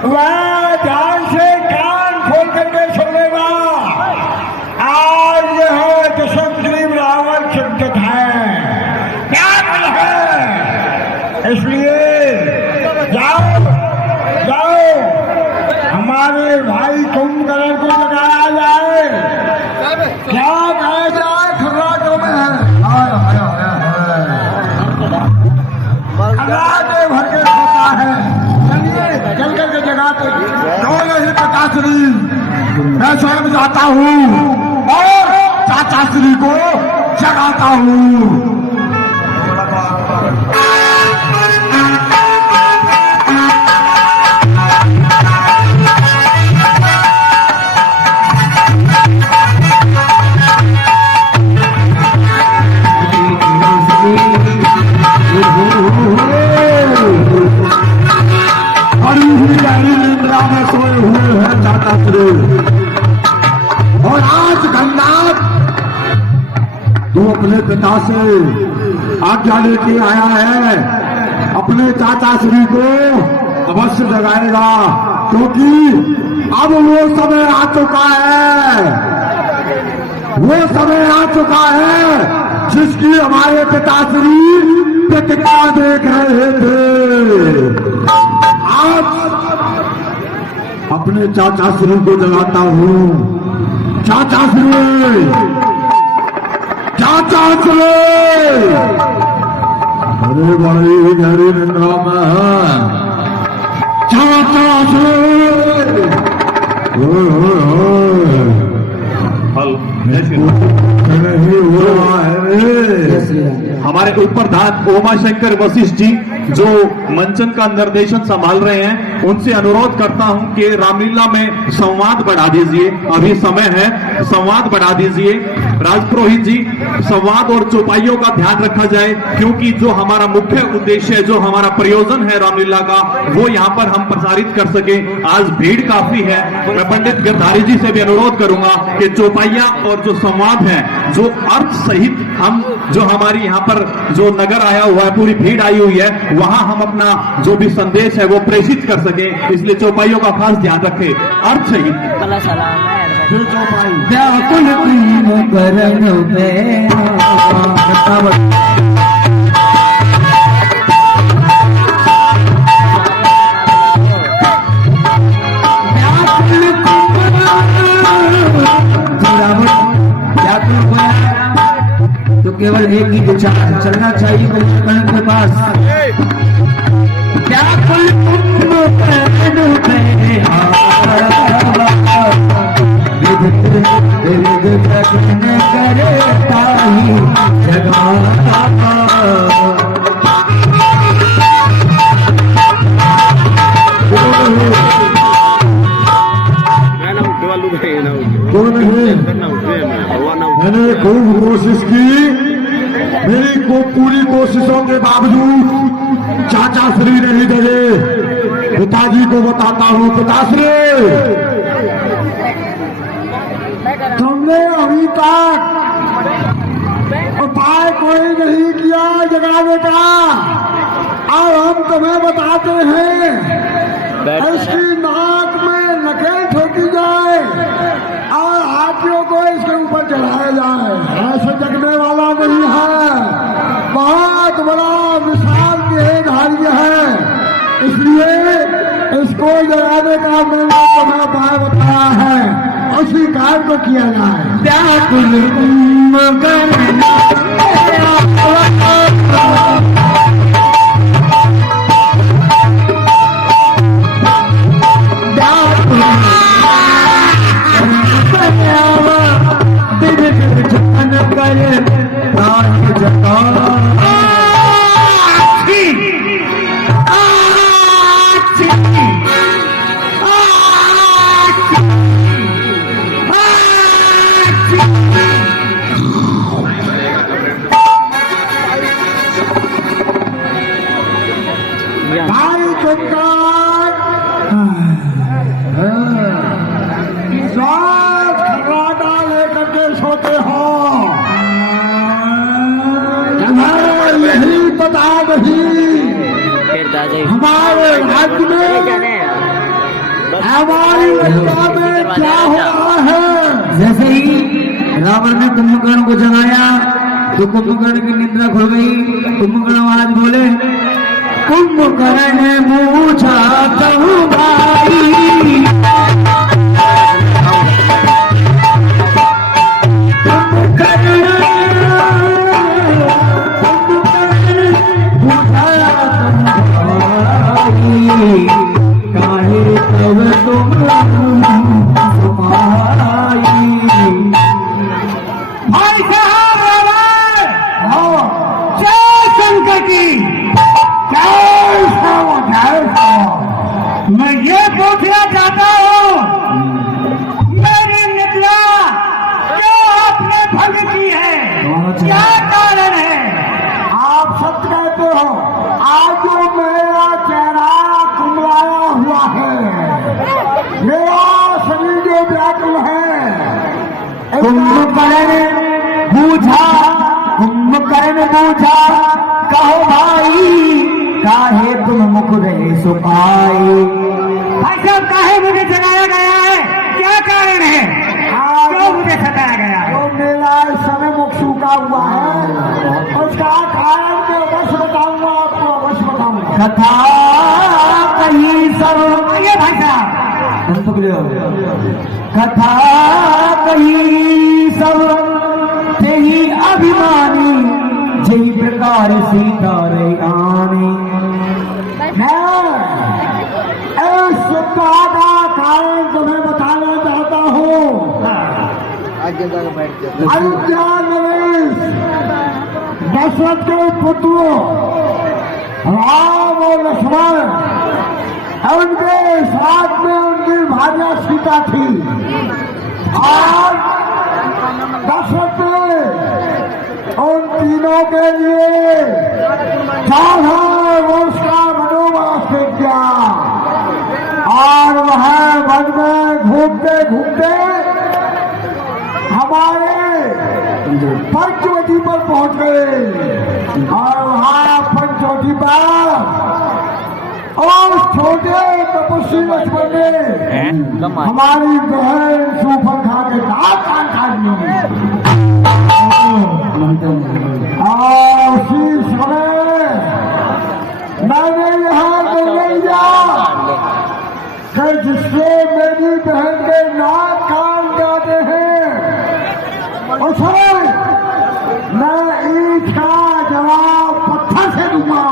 वह ध्यान से कान खोल करके सुनेगा। आज यह दशग्रीव रावण चिंतित है, क्या बल है, इसलिए जाओ जाओ हमारे भाई कुंभकर्ण को लगाया जाए। क्या कहा जाए, खबरों में खबराटे भर के होता है। चलिए चल करके जगह पे कौन है पिताश्री, मैं स्वयं जाता हूँ और चाचा श्री को जगाता हूँ। और आज गन्नाथ तू अपने पिता से आज्ञा लेके आया है, अपने चाचा श्री को अवश्य जगाएगा, क्योंकि अब वो समय आ चुका है, वो समय आ चुका है जिसकी हमारे पिताश्री प्रतिज्ञा देख रहे थे। आज अपने चाचा श्री को जगाता हूँ। चाचा श्री, चाचा श्री, अरे बड़ी गहरी निंद्रा में है चाचा श्री। नहीं हो रहा है। हमारे उपप्रधान उमा शंकर वशिष्ठ जी जो मंचन का निर्देशन संभाल रहे हैं, उनसे अनुरोध करता हूं कि रामलीला में संवाद बढ़ा दीजिए। अभी समय है, संवाद बढ़ा दीजिए। राजपुरोहित जी, संवाद और चौपाइयों का ध्यान रखा जाए, क्योंकि जो हमारा मुख्य उद्देश्य है, जो हमारा प्रयोजन है रामलीला का, वो यहाँ पर हम प्रसारित कर सके। आज भीड़ काफी है। मैं पंडित गिरधारी जी से भी अनुरोध करूंगा कि चौपाइया और जो संवाद है, जो अर्थ सहित हम, जो हमारी यहाँ पर जो नगर आया हुआ है, पूरी भीड़ आई हुई है, वहां हम अपना जो भी संदेश है वो प्रेषित कर सके, इसलिए चौपाइयों का खास ध्यान रखें, अर्थ सहित। व्याकुल प्रेम करण में तो केवल एक ही विचार चलना चाहिए कुंभकर्ण के पास। व्याकुल कुंभकर्ण में करे ताही जगाता। मैंने खूब कोशिश की, मेरी को पूरी कोशिशों के बावजूद चाचा श्री नहीं जगे। पिताजी को बताता हूँ, पिताश्री तुमने अभी तक उपाय कोई नहीं किया जगाने का, और हम तुम्हें बताते हैं इसकी नाक में नकेल ठोकी जाए और हाथियों को इसके ऊपर चढ़ाया जाए। ऐसे जगने वाला नहीं है, बहुत बड़ा विशाल देहधारी है, इसलिए इसको जगाने का मैंने तुम्हें उपाय बताया है, उसी कार्य को किया जाए। व्याकुल कुंभकर्ण भाई चुपकार खर्राटा लेकर के सोते हो, यही बता नहीं हमारे राज्य में लंका में क्या हो रहा है। जैसे ही रावण ने कुंभकर्ण को जगाया तो कुंभकर्ण की निद्रा खुल गई। कुंभकर्ण महाराज बोले, कुंभकर्ण ने पूछा कहूँ भाई, काहे तब तुम भाई साहब जय शंकर की जय श्याम जय श्याम। मैं ये पूछना चाहता हूँ, मेरी निद्रा क्यों आपने भंग की है, क्या कारण है। आप सत्य कहते हो, आज जो मेरा चेहरा कुमलाया हुआ है, मेरा शरीर जो व्याकुल है, कुंभकर्ण बूझा, कुंभकर्ण बूझा कहो भाई, काहे तुम मुख रहे सुपाई। भाई साहब काहे मुझे जगाया गया है, क्या कारण है, क्यों मुझे सताया गया है। जो मेरा इस समय मुख सूखा हुआ है, उसका कारण मैं अवश्य बताऊंगा, आपको अवश्य बताऊंगा। कथा कही सब, आइए भाई साहब, कथा कही सब ते ही अभिमानी, जही प्रकार सीता रे आनी। मैं इस सत्ता का कारण तुम्हें बताना चाहता हूँ। अयोध्या नरेश दशरथ के पुत्रों राम और लक्ष्मण, उनके साथ में उनकी भार्या सीता थी, और दशरथ ने उन तीनों के लिए 14 वर्ष का वनवास किया, और वह वन में घूमते घूमते हमारे पंचवटी पर पहुंच गए, और वहां पंचवटी पर और छोटे तपस्वी लक्ष्मण ने हमारी बहन शूर्पणखा के दांत काट दिए, और उसी समय मैंने यहाँ निर्णय लिया कि जिससे मेरी बहन के नाक कान जाते हैं, उसे मैं ईंट का जवाब पत्थर से दूंगा।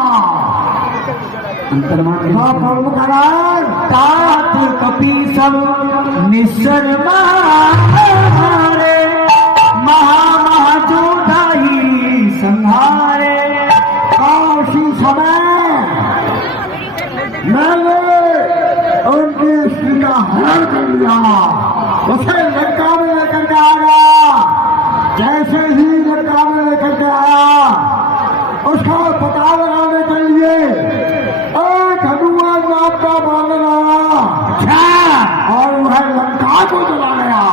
तात कपि सब निश्चर मारे, महामहाजोधाई संहारे। उसी समय मैंने उनकी स्त्री का हरण कर लिया, उसे लंका में लेकर के आया। जैसे ही लंका में लेकर के आया, उसका पता लगाने के लिए एक हनुमान नाम का बानर आया, और वह लंका को जला गया।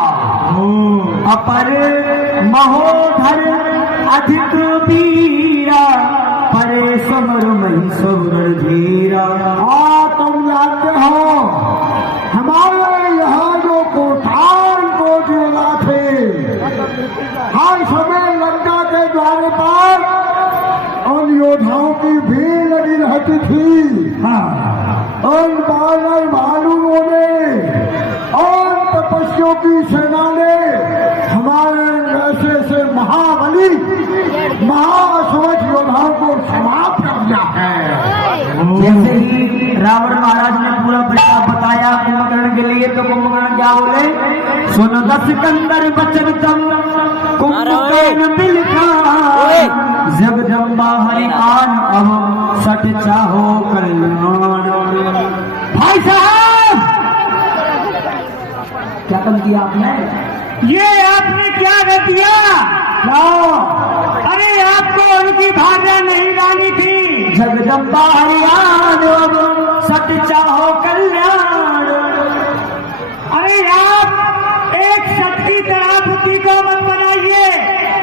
अपर महोधर अधिक वीरा, परे समर महिषवर धीरा। तुम जानते हो, हमारे यहाँ जो कोठान को जोड़ा थे, हर समय लंका के द्वार पर उन योद्धाओं की भीड़ लगी रहती थी। उन बानर भालुओं ने, उन तपस्वियों की सेना ने हमारे ऐसे से महाबली महासवच योद्धाओं को समाप्त कर दिया है। जैसे ही रावण महाराज ने पूरा प्रताप बताया कुंभकर्ण के लिए, तो कुंभकर्ण क्या बोले, सुन दस कंदर बचन तम कुंभकर्ण बिलखा, जगदम्बा हरि आन अब सट चाहो कल्याण। भाई साहब क्या कम किया आपने, ये आपने क्या कर दिया। अरे आपको उनकी भार्या नहीं लानी थी। जगदम्बा हरि आन अब सट चाहो कल्याण। अरे आप एक सट की तरह बुद्धि को मत बनाइए,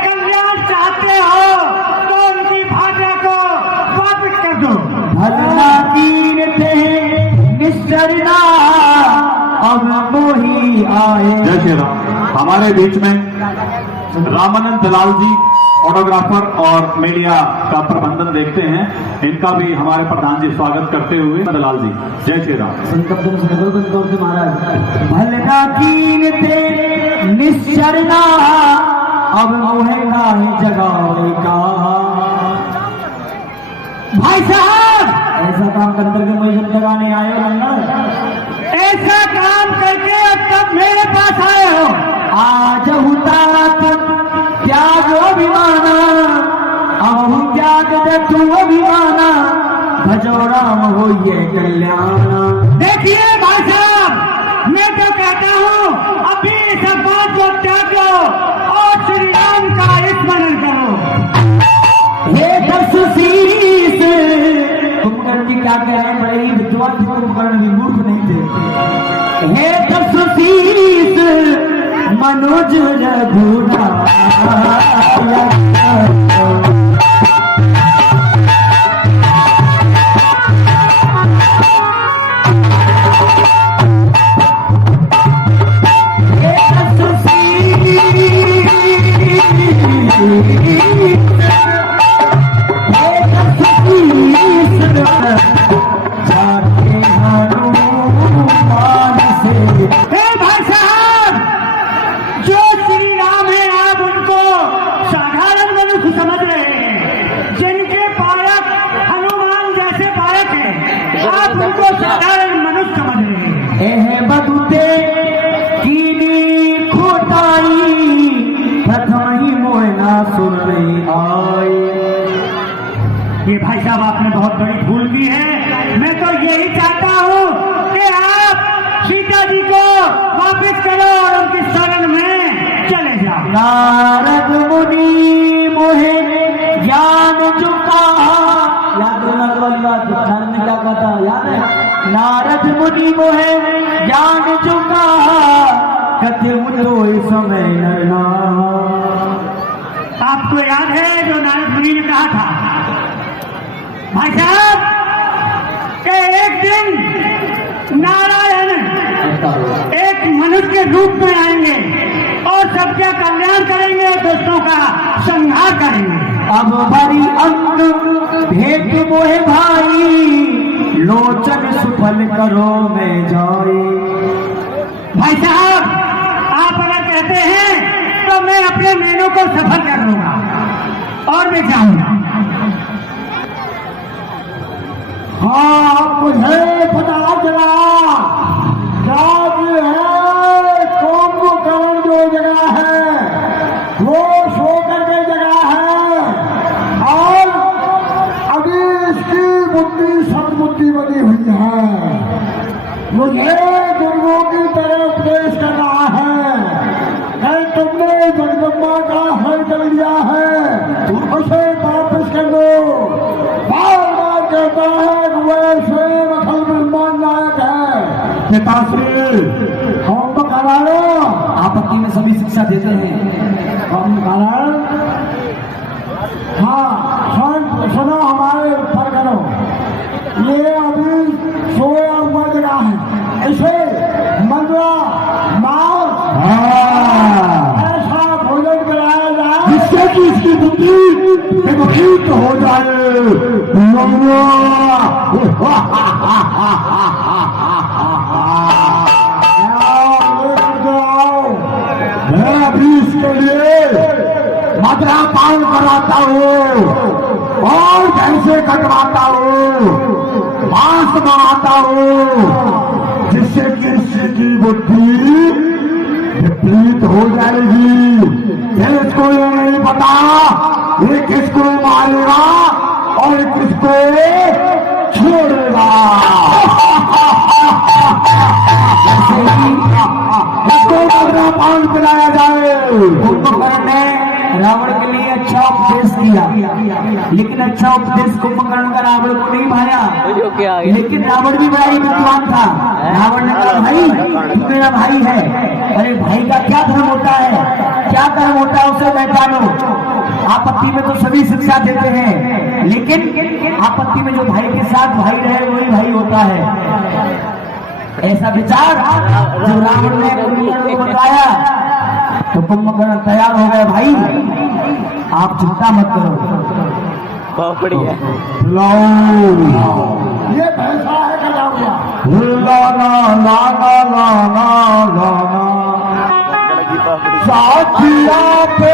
कल्याण चाहते हो तो उनकी भार्या को वापिस कर दो। भजना तीर थे निश्चरना, अब मोही आए। जय श्री राम। हमारे बीच में रामानंद दलाल जी फोटोग्राफर और मीडिया का प्रबंधन देखते हैं, इनका भी हमारे प्रधान जी स्वागत करते हुए। दलाल जी जय श्री राम। महाराज भलना कीन थे निश्चरना अब मोहेगा ही जगावे का। भाई साहब ऐसा काम करके मुझे जगाने आए हो लंगर, ऐसा काम करके तब मेरे पास आए हो। आज हुतात त्याग अभिमाना अब त्याग दे तू अभिमाना भजो राम होइए कल्याणा। देखिए भाई साहब, मैं तो कहता हूँ अभी सब बात को त्यागो और श्री राम का स्मरण करो। हे दस शीस कुंभकर्ण की क्या कह रहे हैं, बड़े ही विद्वान थे कुंभकर्ण भी मूर्ख नहीं थे। हे दस शीस मनोज रघुरा ये भाई साहब आपने बहुत बड़ी भूल की है। मैं तो यही चाहता हूँ कि आप सीता जी को वापस करो और उनकी शरण में चले जाओ। नारद मुनि मोहे ज्ञान चुका, याद ने क्या कहता याद है? नारद मुनि मोहे ज्ञान चुका कथे मुझो समय नरना। आपको याद है जो नारद मुनि ने कहा था भाई साहब कि एक दिन नारायण एक मनुष्य के रूप में आएंगे और सबका कल्याण करेंगे, दोस्तों का संहार करेंगे। अब बड़ी अंग भेंट मोहे भाई लोचन सुफल करो मैं जाए। भाई साहब आप अगर कहते हैं तो मैं अपने नैनों को सफल कर लूंगा और मैं जाऊंगा। हाँ मुझे पता चला क्या है कुंभकर्ण जो जगह है वो सोकर के जगह है और अभी इसकी बुद्धि सदबुद्धि बनी हुई है। मुझे दुर्गों की तरह उपदेश कर रहा है तुमने जगदम्बा का हल कर लिया है, उसे वापस कर दो। बार बार कहता है स्वयं अखल ब्रह्मांड नायक है। पिताश्री हम तो कारण आपत्ति में सभी शिक्षा देते हैं। हम कारण हाँ सुनो हमारे उत्तर करो। ये अभी सोया हुआ जगह है, ऐसे मंदरा मांस ऐसा भोजन कराया जाए जिससे कि इसकी बुद्धि विकसित हो जाए। मैं अभी इसके लिए मदरा पान कराता हूँ और भैंसे कटवाता हूँ, मांस बनाता हूँ जिससे कि इसकी बुद्धि विपरीत हो जाएगी। फिर इसको ये नहीं पता ये किसको मारेगा और किसको छोड़ेगा। इसको मदरा पान पिलाया जाए। कुंभकर्ण ने रावण के लिए अच्छा उपदेश किया, लेकिन अच्छा उपदेश कुंभकर्ण का रावण को नहीं भाया। लेकिन रावण भी बड़ा ही विद्वान था। रावण ने कहा भाई तू मेरा भाई है, अरे भाई का क्या धर्म होता है, क्या धर्म होता है उसे पहचानो। आपत्ति में तो सभी शिक्षा देते हैं, लेकिन आपत्ति में जो भाई के साथ भाई रहे वही भाई होता है। ऐसा विचार जब रावण ने कुंभकर्ण को बताया तो कुंभकर्ण तैयार हो गए। भाई आप चिंता मत करो, ये भैंसा है कलाउया। साथिया पे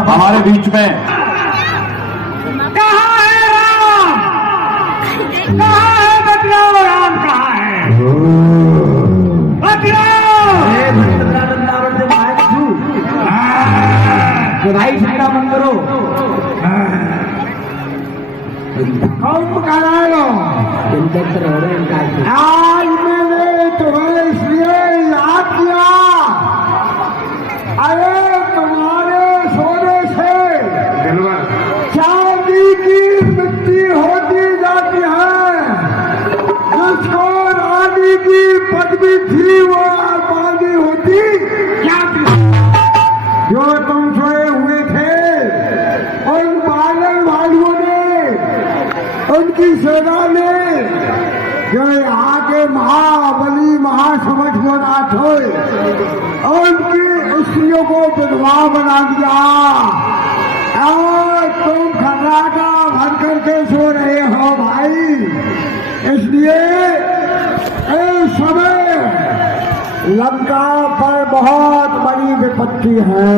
हमारे बीच में कहाँ है राम? कहाँ है बदलाव? राम कहाँ है? भाई चिंता मत करो। कौन कराएगा? आज मैंने तुम्हें इसलिए याद किया, अरे तुम्हारे सोने से चांदी की मिट्टी होती जाती है। जिसको रानी की पदवी थी वो बांधी होती क्या थी? जो तुम सोए हुए थे, उन पागल भाइयों ने, उनकी सेना ने जो यहाँ के महाबली महासमझ नाथ हो, उनकी स्त्रियों को विधवा बना दिया और तुम खर्राटा भर करके सो रहे हो भाई। इसलिए इस समय लंका पर बहुत बड़ी विपत्ति है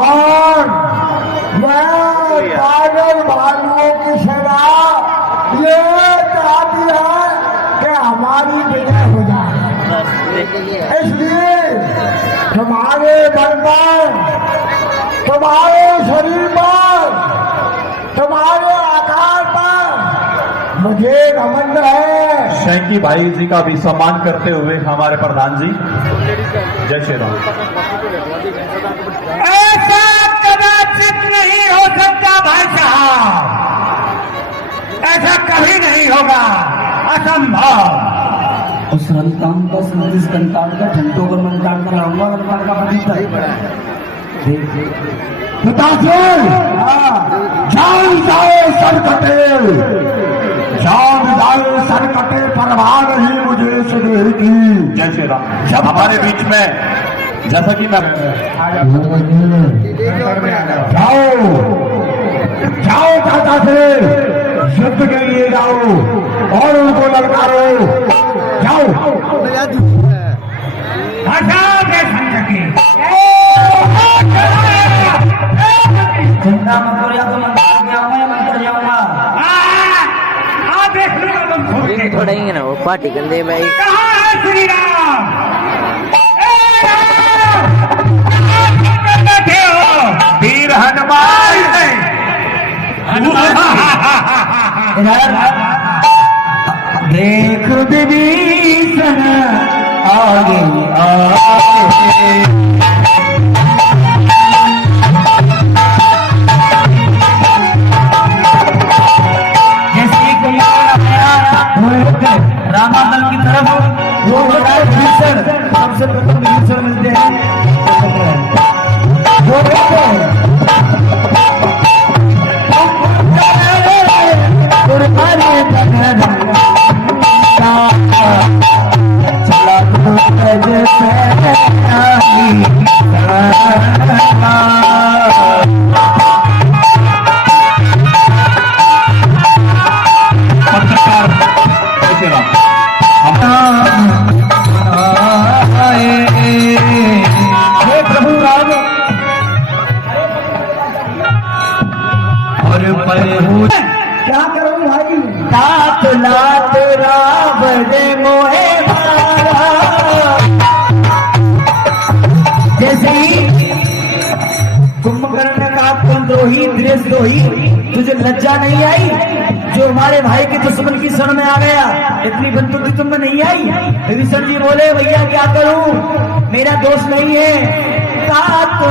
और यह पागल भालुओं की सेना ये चाहती है कि हमारी विजय हो जाए। इसलिए तुम्हारे बल पर, तुम्हारे शरीर पर, तुम्हारे आकार पर मुझे घमंड है। शैंकी भाई जी का भी सम्मान करते हुए हमारे प्रधान जी जय श्री राम। ऐसा कदाचित नहीं हो सकता भाई साहब, ऐसा कभी नहीं होगा, असंभव। उस रंतान का संदेश कंतान का घंटों का मंतान का लाऊंगा, रंतान का बड़ी तय जान जाए सर कटे, जान जाए सर कटे, परवाह नहीं मुझे सुदेह की। जय श्री राम। जब हमारे बीच में जैसा कि मैं जाओ जाओ चाचा से युद्ध के लिए जाओ और उनको ललकारो। जाओ चिंता मत करो, या तो मंत्र जाऊंगा या मंत्र जाऊंगा। देख लो तुम थोड़ा ही ना वो पार्टी कर दे भाई। कहाँ है श्री राम? वीर हनुमान देख विभीषण आगे आगे, रामादल की तरफ वो विभीषण, सबसे प्रथम विभीषण मिलते हैं। वो प्रभु राम और क्या करूं भाई? तात लात रावण मोहे मारा, जैसे ही कुंभकर्ण का कुल द्रोही द्वेष द्रोही, तुझे लज्जा नहीं आई जो हमारे भाई के दुश्मन की शरण में आ गया? इतनी बंदूकी तुम में नहीं आई? विभीषण जी बोले भैया क्या करूं, मेरा दोष नहीं है। तातो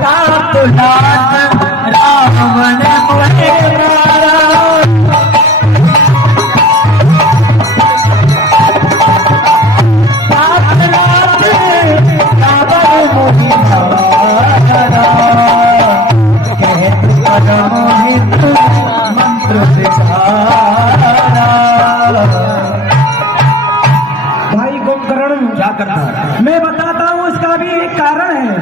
लात रावण मोहे मारा, भाई कुंभकर्ण क्या करता है? मैं बताता हूँ, इसका भी एक कारण है।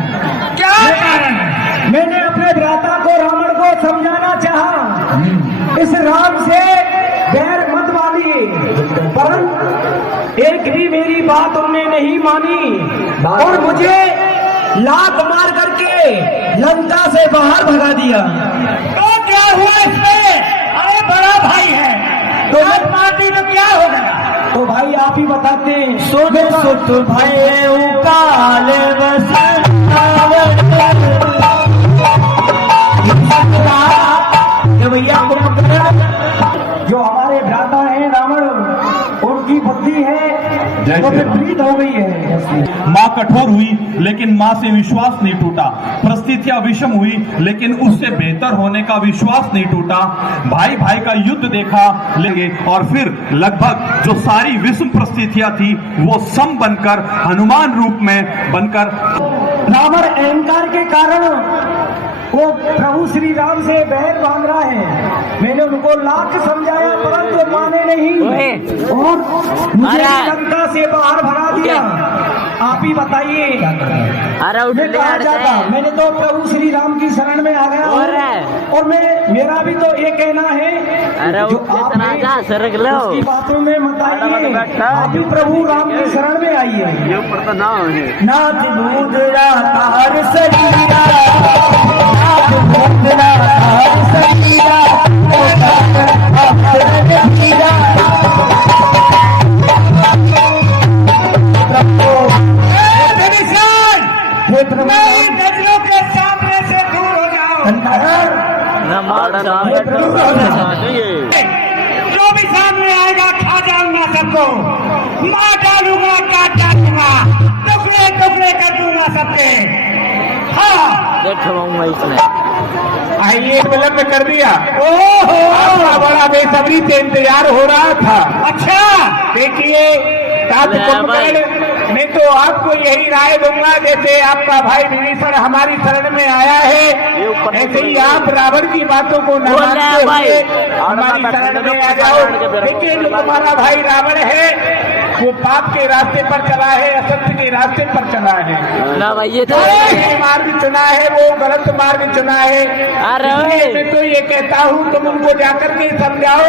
क्या कारण है? मैंने अपने भ्राता को रावण को समझाना चाहा, इस राम से बैर मत मानिए, परंतु एक भी मेरी बात उन्होंने नहीं मानी और मुझे लात मार करके लंका से बाहर भगा दिया। तो क्या हुआ इसमें? अरे बड़ा भाई है, तो मत मारती तो क्या हो गया? तो भाई आप ही बताते हैं। सुन सुत भय काल भैया जो हमारे भ्राता है रावण, उनकी बुद्धि है वो विपरीत हो गई है। माँ कठोर हुई लेकिन माँ से विश्वास नहीं टूटा, परिस्थितियां विषम हुई लेकिन उससे बेहतर होने का विश्वास नहीं टूटा। भाई भाई का युद्ध देखा लेंगे और फिर लगभग जो सारी विषम परिस्थितियां थी वो सम बनकर हनुमान रूप में बनकर रावण अहंकार के कारण वो प्रभु श्री राम से बैर बांध रहा है। मैंने उनको लाख समझाया परंतु माने नहीं और मुझे लंका से बाहर भगा दिया। आप ही बताइए मैं कहाँ जाता? मैंने तो प्रभु श्री राम की शरण में आ गया और मैं मेरा भी तो ये कहना है जो आप उसकी बातों में मत आइए, आप भी प्रभु राम की शरण में आइए। नाथ दूधरा तार शरीरा, नजरों के सामने से दूर हो जाओ। जो भी सामने आएगा खा जाऊंगा सबको, मार डालूंगा, काट डालूंगा, टुकड़े टुकड़े कर दूंगा सबके। हाँ इसमें आइए विलंब कर दिया। ओहो आपका बड़ा बेसब्री से इंतजार हो रहा था। अच्छा देखिए कुंभकर्ण, मैं तो आपको यही राय दूंगा जैसे आपका भाई विभीषण हमारी शरण में आया है, ऐसे ही आप रावण की बातों को न मानते हुए हमारी शरण में आ जाओ। देखिए जो हमारा भाई रावण है वो पाप के रास्ते पर चला है, असत्य के रास्ते पर चला है, मार्ग चुना है, वो गलत मार्ग चुना है। इसलिए मैं तो ये कहता हूँ तुम उनको जाकर के समझाओ,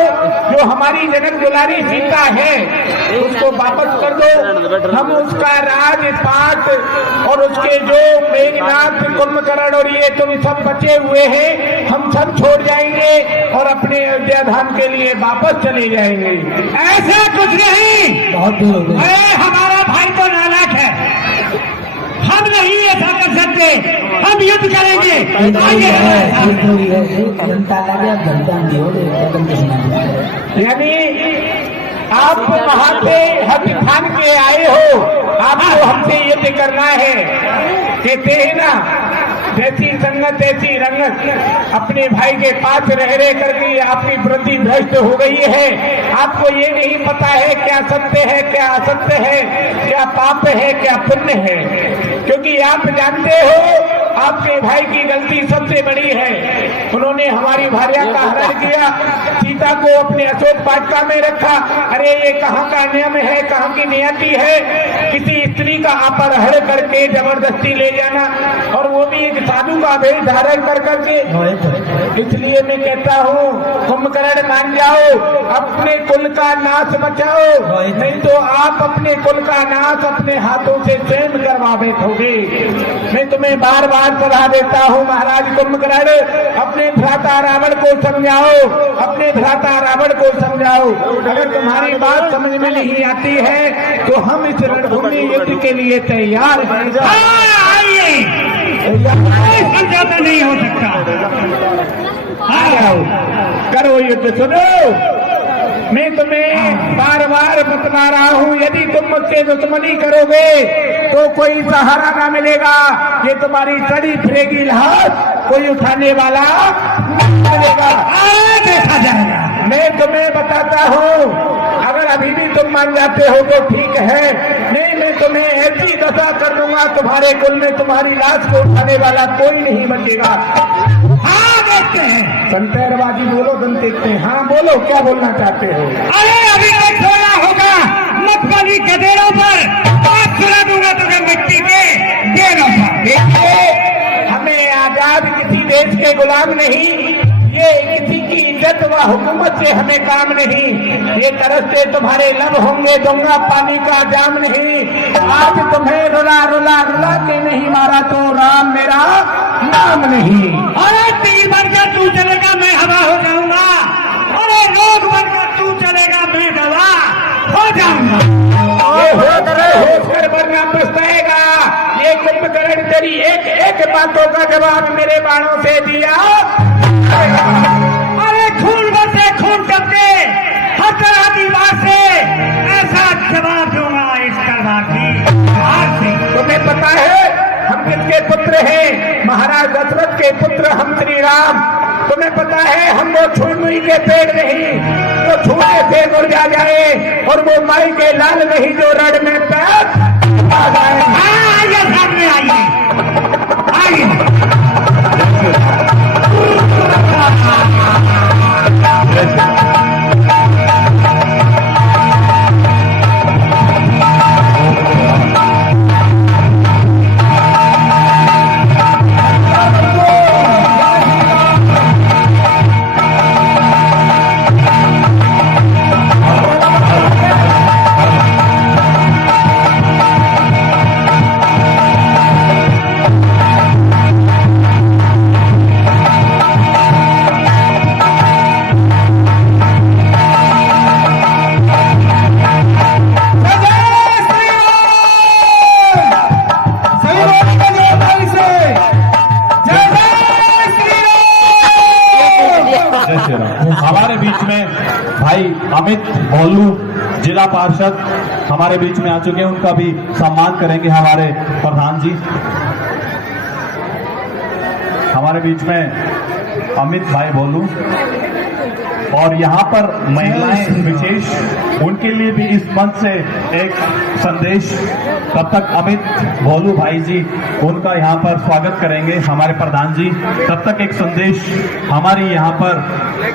जो हमारी जनक दुलारी सीता है उसको वापस कर दो। हम उसका राजपाट और उसके जो मेघनाथ कुंभकर्ण और ये तुम सब बचे हुए हैं, हम सब छोड़ जाएंगे और अपने अयोध्या धाम के लिए वापस चले जाएंगे। ऐसा कुछ नहीं, हमारा भाई तो नालायक है, हम नहीं ऐसा कर सकते, हम युद्ध करेंगे। यानी आप वहां से हद ठान के आए हो, आपको हमसे युद्ध करना है। कहते हैं ना जैसी संगत ऐसी रंगत, अपने भाई के पास रह करके आपकी वृद्धि भ्रष्ट हो गई है। आपको ये नहीं पता है क्या सत्य है क्या असत्य है, क्या पाप है क्या पुण्य है, क्योंकि आप जानते हो आपके भाई की गलती सबसे बड़ी है। उन्होंने हमारी भार्या का हरण किया, सीता को अपने अशोक वाटिका में रखा। अरे ये कहाँ का नियम है, कहाँ की नियति है, किसी स्त्री का अपहरण करके जबरदस्ती ले जाना, और वो भी एक साधु का भेष धारण कर करके। इसलिए मैं कहता हूँ कुंभकर्ण मान जाओ, अपने कुल का नाश बचाओ, नहीं तो आप अपने कुल का नाश अपने हाथों से स्वयं करवा बैठोगे। मैं तुम्हें बार बार सलाह देता हूँ महाराज कुंभकर्ण, अपने भ्राता रावण को समझाओ, अपने भ्राता रावण को समझाओ। अगर तुम्हारी बात समझ में नहीं आती है तो हम इस रणभूमि युद्ध के लिए तैयार हैं। आइए कोई समझौता नहीं हो सकता। आओ करो युद्ध। सुनो, मैं तुम्हें बार बार बता रहा हूँ, यदि तुम मुझसे दुश्मनी करोगे तो कोई सहारा ना मिलेगा। ये तुम्हारी चढ़ी फिरेगी लाश, कोई उठाने वाला नहीं मिलेगा। देखा जाएगा। मैं तुम्हें बताता हूँ, अगर अभी भी तुम मान जाते हो तो ठीक है, नहीं मैं तुम्हें ऐसी दशा कर दूंगा, तुम्हारे कुल में तुम्हारी लाश को उठाने वाला कोई नहीं बचेगा। हाँ देखते हैं। संतैरबाजी बोलो, तुम देखते हैं। हाँ बोलो, क्या बोलना चाहते हो? अरे अभी तक छोड़ा होगा मतवादी गधेड़ों पर, बात सुना दूंगा तुम्हें मिट्टी के ढेरों पर। देखिए, हमें आजाद किसी देश के गुलाम नहीं, ये किसी की इज्जत व हुकूमत से हमें काम नहीं। ये तरस से तुम्हारे लब होंगे, दूंगा पानी का जाम नहीं। आज तुम्हें रुला रुला रुला के नहीं मारा तो राम मेरा नाम नहीं। अरे तीर बनकर तू चलेगा मैं हवा हो जाऊंगा, अरे रोग बनकर तू चलेगा मैं दवा हो जाऊंगा। ये होकर वरना पछताएगा। ये कुंभकर्ण तेरी एक एक बातों का जवाब मेरे बाणों से दिया। अरे खून बरसे खून टपके हर तरह की बात से, ऐसा जवाब दूंगा इस तलवार की धार से। तुम्हें पता है हम किसके पुत्र हैं? महाराज दशरथ के पुत्र हम श्री राम। तुम्हें पता है हम वो छुई के पेड़ नहीं जो छूने से मुरझा जाए, और वो माई के लाल नहीं जो रड़ में पैर आ जाए। हाँ आइए सामने आइए, आइए। हमारे बीच में भाई अमित भोलू जिला पार्षद हमारे बीच में आ चुके हैं, उनका भी सम्मान करेंगे हमारे प्रधान जी। हमारे बीच में अमित भाई भोलू, और यहाँ पर महिलाएं विशेष, उनके लिए भी इस मंच से एक संदेश। तब तक अमित भोलू भाई जी उनका यहाँ पर स्वागत करेंगे हमारे प्रधान जी। तब तक एक संदेश, हमारी यहाँ पर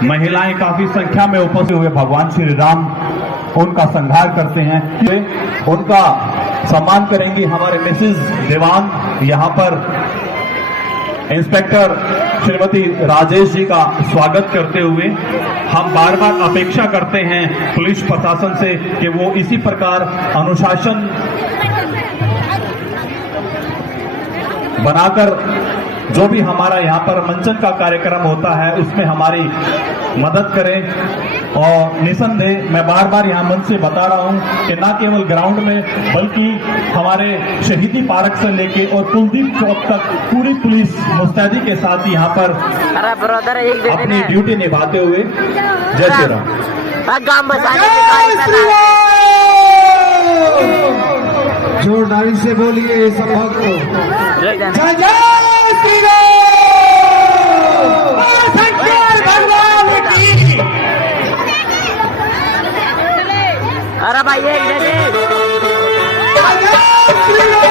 महिलाएं काफी संख्या में उपस्थित हुए भगवान श्री राम उनका संहार करते हैं, उनका सम्मान करेंगी हमारे मिसेज देवांग। यहाँ पर इंस्पेक्टर श्रीमती राजेश जी का स्वागत करते हुए हम बार बार अपेक्षा करते हैं पुलिस प्रशासन से कि वो इसी प्रकार अनुशासन बनाकर जो भी हमारा यहाँ पर मंचन का कार्यक्रम होता है उसमें हमारी मदद करें। और निसंदेह मैं बार बार यहाँ मंच से बता रहा हूँ कि न केवल ग्राउंड में बल्कि हमारे शहीदी पार्क से लेके और कुलदीप चौक तक पूरी पुलिस मुस्तैदी के साथ यहाँ पर अपनी ड्यूटी निभाते हुए। जय श्री राम। जोरदारी से बोलिए सब भक्त को। जय जय श्री राम। शंकर भगवान की। अरे भाई एक दे दे। जय श्री राम।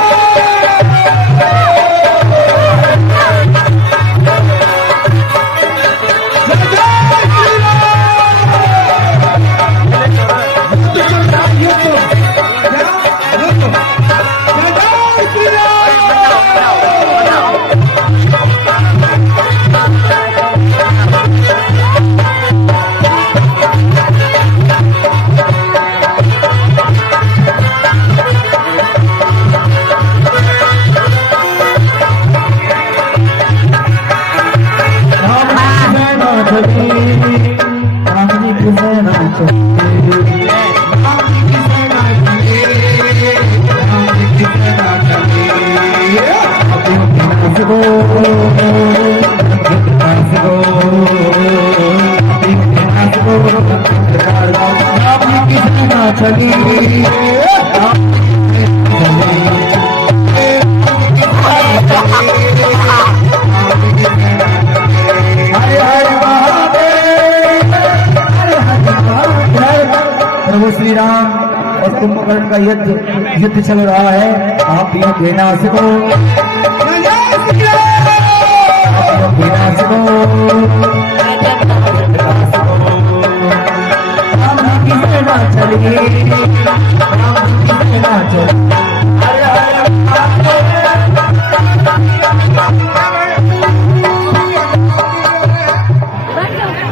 का युद्ध चल रहा है। आप यहाँ देना सको, देना सको, ना चलिए ना चलिए।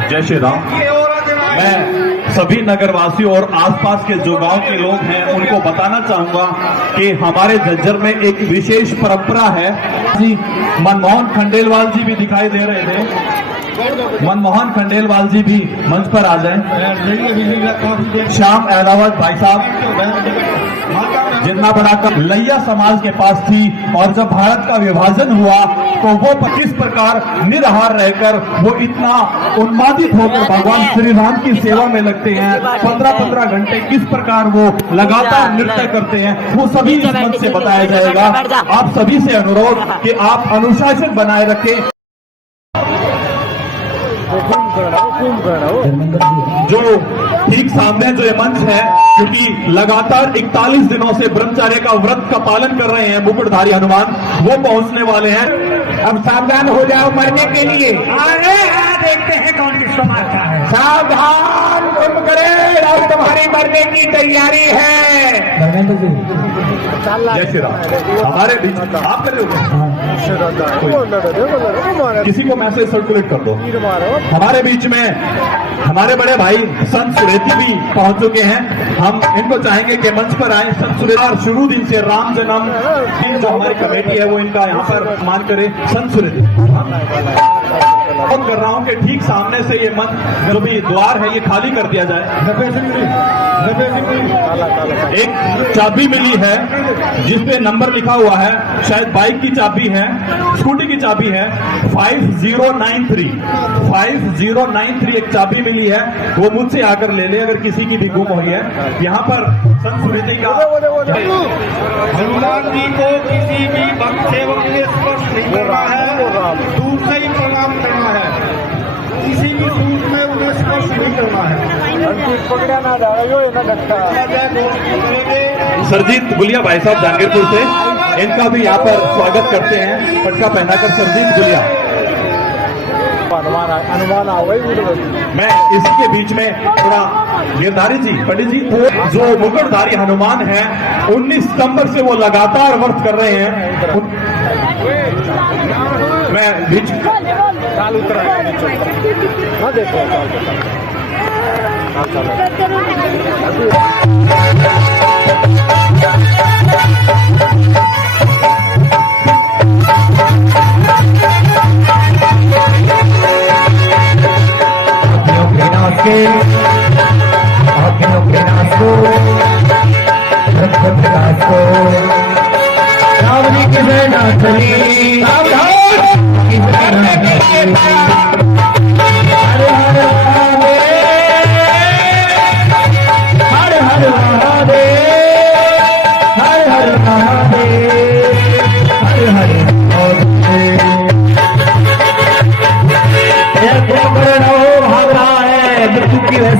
जय श्री राम। मैं सभी नगरवासियों और आसपास के जो गांव के लोग हैं उनको बताना चाहूंगा कि हमारे झज्जर में एक विशेष परंपरा है जी। मनमोहन खंडेलवाल जी भी दिखाई दे रहे थे, मनमोहन खंडेलवाल जी भी मंच पर आ जाएं। श्याम अहलावत भाई साहब जितना बड़ा लैया समाज के पास थी, और जब भारत का विभाजन हुआ तो वो किस प्रकार निराहार रहकर वो इतना उन्मादित होकर भगवान श्री राम की सेवा में लगते हैं। 15-15 घंटे किस प्रकार वो लगातार नृत्य करते हैं, वो सभी इस मंच से बताया जाएगा। आप सभी से अनुरोध कि आप अनुशासन बनाए रखें। जो ठीक सामने जो ये मंच है, क्योंकि लगातार 41 दिनों से ब्रह्मचर्य का व्रत का पालन कर रहे हैं मुकुटधारी हनुमान, वो पहुंचने वाले हैं। अब सावधान हो जाओ मरने के लिए। अरे देखते हैं कौन किसको मारता है। सावधान कुंभकर्ण, अब तुम्हारी मरने की तैयारी है। धर्मेंद्र जी जय श्री राम। हमारे बीच आप कर रहे हो, किसी को मैसेज सर्कुलेट कर दो। हमारे बीच में हमारे बड़े भाई संत सुरेती भी पहुंच चुके हैं। हम इनको चाहेंगे कि मंच पर आए। संत सुरेती शुरू दिन से राम जन्म जो हमारी कमेटी है वो इनका यहाँ पर मान करे। संत सुरेती कर रहा हूँ कि ठीक सामने से ये मंच जो भी द्वार है ये खाली कर दिया जाए। एक चाबी मिली है जिसपे नंबर लिखा हुआ है, शायद बाइक की चाबी है, स्कूटी की चाबी है। 5093 एक चाबी मिली है, वो मुझसे आकर ले ले अगर किसी की भी गुम हुई है। यहाँ पर संत सुरेती का हनुमान जी को किसी भी भक्त सेवक ने स्पर्श नहीं करना है, दूर से ही प्रणाम करना है, किसी भी सूट में उन्हें स्पर्श नहीं करना है। सरजीत गुलिया भाई साहब जहांगीरपुर से, इनका भी यहाँ पर स्वागत करते हैं पटका पहनाकर। सरजीत गुलिया, मैं इसी के बीच में थोड़ा गिरधारी जी, पंडित जी, जो मुकुटधारी हनुमान है 19 सितंबर से वो लगातार व्रत कर रहे हैं। मैं बीच भाग रहा है मृत्यु की वजह से।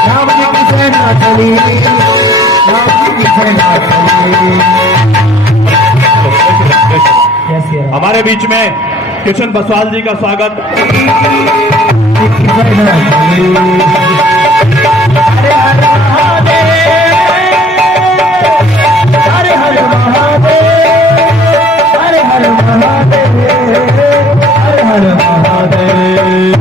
राम जी की सेना चली, राम जी की सेना चली। हमारे बीच में किशन बसवाल जी का स्वागत। हरे हर महादेव, हरे हर महादेव, हरे हर महादेव, हरे हर महादेव। हरे हर महादेव,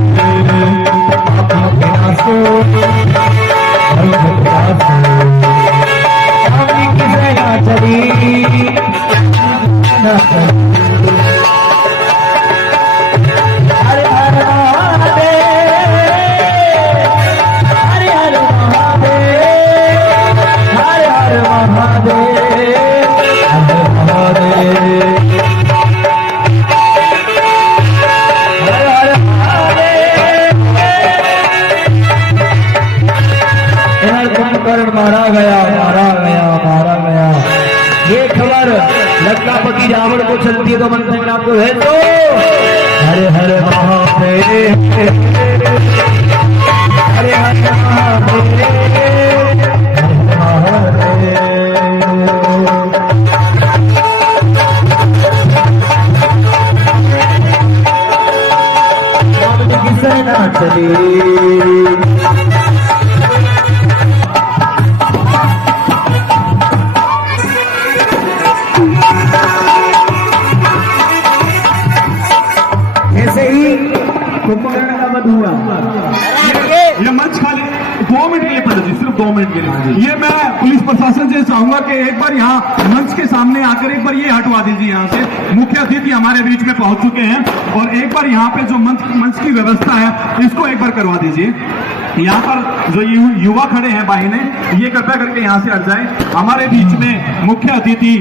ये खबर लंकापति रावण को चलती है तो मन में आपको है तो हरे हरे महादेव हरे हरे महादेव किसना चले कुंभकर्ण का वध हुआ। ये मंच खाली 2 मिनट के लिए पंडित जी, सिर्फ 2 मिनट के लिए। ये मैं पुलिस प्रशासन से चाहूंगा कि एक बार यहाँ मंच के सामने आकर एक बार ये हटवा दीजिए। यहाँ से मुख्य अतिथि हमारे बीच में पहुंच चुके हैं और एक बार यहाँ पे जो मंच की व्यवस्था है इसको एक बार करवा दीजिए। यहाँ पर जो युवा खड़े हैं बाहिने, ये कृपया करके यहाँ से हट जाए। हमारे बीच में मुख्य अतिथि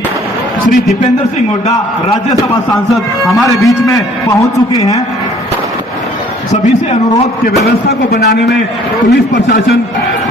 श्री दीपेंद्र सिंह हुड्डा, राज्यसभा सांसद हमारे बीच में पहुंच चुके हैं। सभी से अनुरोध कि व्यवस्था को बनाने में पुलिस प्रशासन,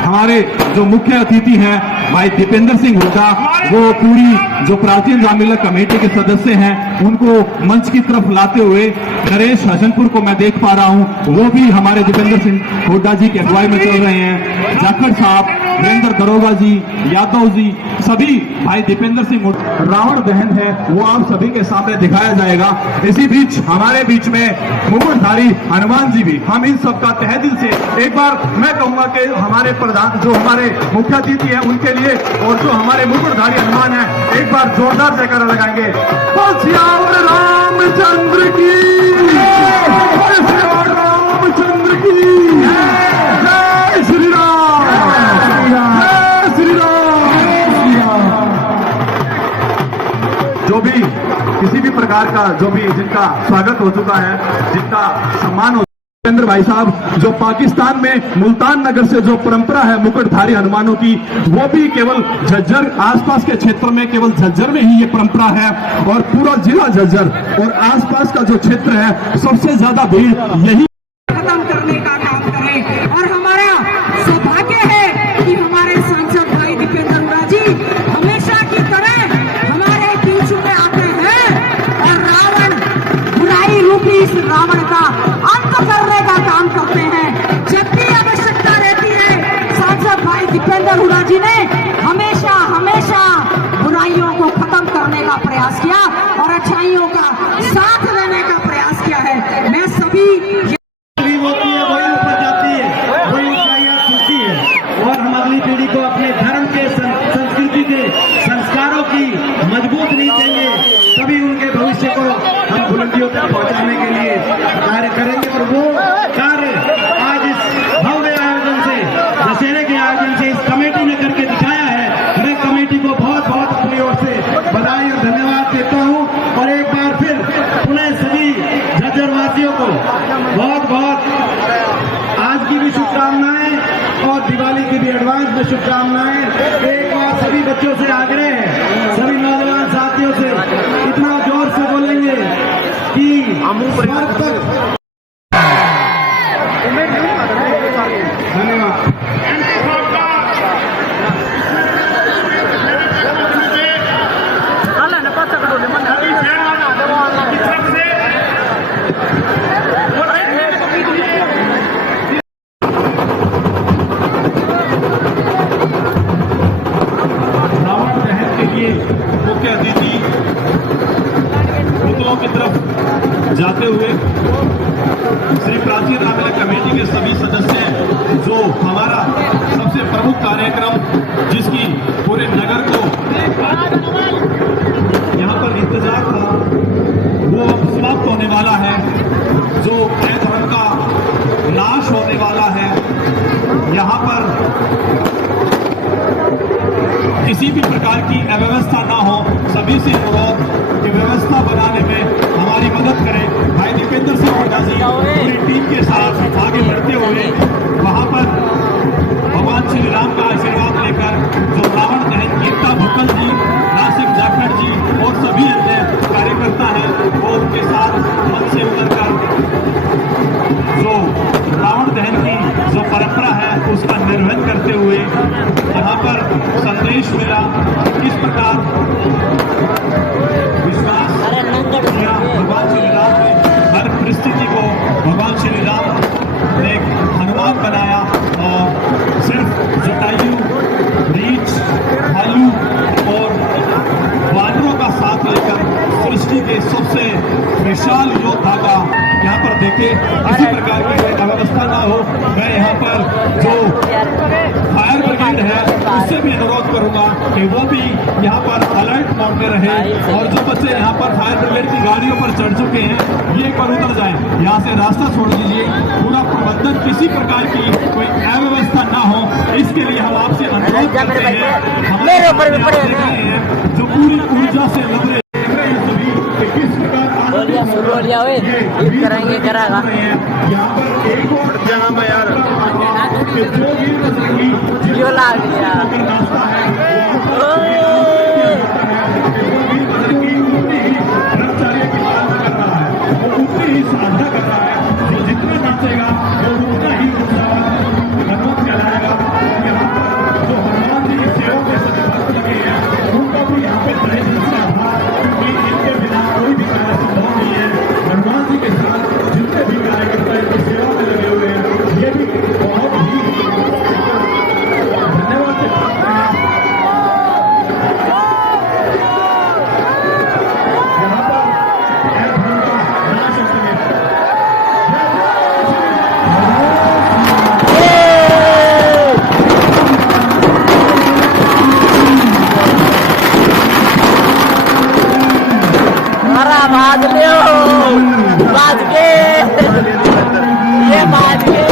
हमारे जो मुख्य अतिथि हैं भाई दीपेंद्र सिंह हुड्डा, वो पूरी जो प्राचीन रामलीला कमेटी के सदस्य हैं उनको मंच की तरफ लाते हुए नरेश हसनपुर को मैं देख पा रहा हूं, वो भी हमारे दीपेंद्र सिंह हुड्डा जी की अगुवाई में चल रहे हैं। जाखड़ साहब, वीरेंद्र दरोगा जी, यादव जी, सभी भाई दीपेंद्र सिंह रावण दहन है वो आप सभी के सामने दिखाया जाएगा। इसी बीच हमारे बीच में मुकुटधारी हनुमान जी भी, हम इन सबका तहे दिल से एक बार मैं कहूंगा कि हमारे प्रधान जो हमारे मुख्य अतिथि हैं उनके लिए और जो हमारे मुकुटधारी हनुमान है एक बार जोरदार जयकारा लगाएंगे। रामचंद्र की, रामचंद्र की, जय श्री राम, जय श्री राम। जो भी किसी भी प्रकार का जो भी जिनका स्वागत हो चुका है, जिनका सम्मान हो, चंद्र भाई साहब, जो पाकिस्तान में मुल्तान नगर से जो परंपरा है मुकुटधारी हनुमानों की, वो भी केवल झज्जर आसपास के क्षेत्र में, केवल झज्जर में ही ये परंपरा है और पूरा जिला झज्जर और आसपास का जो क्षेत्र है सबसे ज्यादा भीड़ यही खत्म करने का काम करें। और हमारा सौभाग्य है कि हमारे सांसद भाई दीपेंद्र हुड्डा जी हमेशा की तरह हमारे बीच में आते हैं और रावण, बुराई रूपी इस रावण का अंत करने का काम करते हैं। जब भी आवश्यकता रहती है, सांसद भाई दीपेंद्र हुड्डा जी ने हमेशा हमेशा बुराइयों को खत्म करने का प्रयास किया और अच्छाइयों का साथ देने का प्रयास किया है। मैं सभी होती है वही ऊपर जाती है, वही ऊंचाइयां छूती है और हम अगली पीढ़ी को अपने धर्म के, संस्कृति के, संस्कारों की मजबूत नींव देंगे, तभी उनके भविष्य को हम बुलंदियों तक पहुंचाने के लिए कार्य करेंगे। और वो कार्य आज इस भव्य आयोजन से, दशहरे के आयोजन से इस कमेटी ने करके दिखाया है। मैं कमेटी को बहुत बहुत अपनी ओर से बधाई और धन्यवाद देता हूं और एक बार फिर पुनः सभी झज्जर वासियों को बहुत बहुत आज की भी शुभकामनाएं और दिवाली की भी एडवांस में शुभकामनाएं। एक बार सभी बच्चों से आग्रह है, सभी नौजवान साथियों से इतना जोर से बोलेंगे कि स्वर्ग तक। धन्यवाद। मुख्य अतिथि पुतलों की तरफ जाते हुए श्री प्राचीन रामलीला कमेटी के सभी सदस्य, जो हमारा सबसे प्रमुख कार्यक्रम जिसकी पूरे नगर को यहाँ पर इंतजार था, वो अब समाप्त होने वाला है। जो धर्म का नाश होने वाला है, यहाँ पर किसी भी प्रकार की अव्यवस्था ना हो, सभी से अनुरोध कि व्यवस्था बनाने में हमारी मदद करें। भाई दीपेंद्र सिंह हुड्डा जी पूरी टीम के साथ आगे बढ़ते हुए वहां पर भगवान श्री राम का आशीर्वाद लेकर जो रावण दहन गीता भुक्कल जी, नासिक जाखड़ जी और सभी अन्य कार्यकर्ता हैं, वो उनके साथ मंच से उतरकर जो रावण दहन की जो परंपरा है उसका निर्वहन करते हुए यहाँ पर संदेश मिला। इस प्रकार के किसी प्रकार की कोई अव्यवस्था ना हो। मैं यहाँ पर जो फायर ब्रिगेड है उससे भी अनुरोध करूंगा कि वो भी यहाँ पर अलर्ट मोड में रहे और जो बच्चे यहाँ पर फायर ब्रिगेड की गाड़ियों पर चढ़ चुके हैं ये एक बार उतर जाए, यहाँ से रास्ता छोड़ दीजिए। पूरा प्रबंधन किसी प्रकार की कोई अव्यवस्था ना हो, इसके लिए हम आपसे अनुरोध करते हैं। मेरे ऊपर भी पड़े हैं जो पूरी ऊर्जा से लग रहे हैं सभी कि किस प्रकार बोलिया बोलिया हुए करेंगे करागा यहाँ पर एक और जहाँ मैं यार क्यों लाग गया रास्ता है उतनी ही साधना कर रहा है, जो जितना नाचेगा वो उतना ही भगवत कहलाएगा। यहाँ पर जो हनुमान जी की सेवा के साथ भक्त लगे हैं उनको भी यहाँ पे तहे दिल से आभार, क्योंकि इनके बिना कोई भी कार्य संभव नहीं है। हनुमान जी के साथ जितने भी कार्यकर्ता इनकी सेवा में लगे हुए हैं ये भी बहुत ही धन्यवाद देते हैं। यहाँ पर नाच होते हैं। बाज लियो बाज के ये बाज के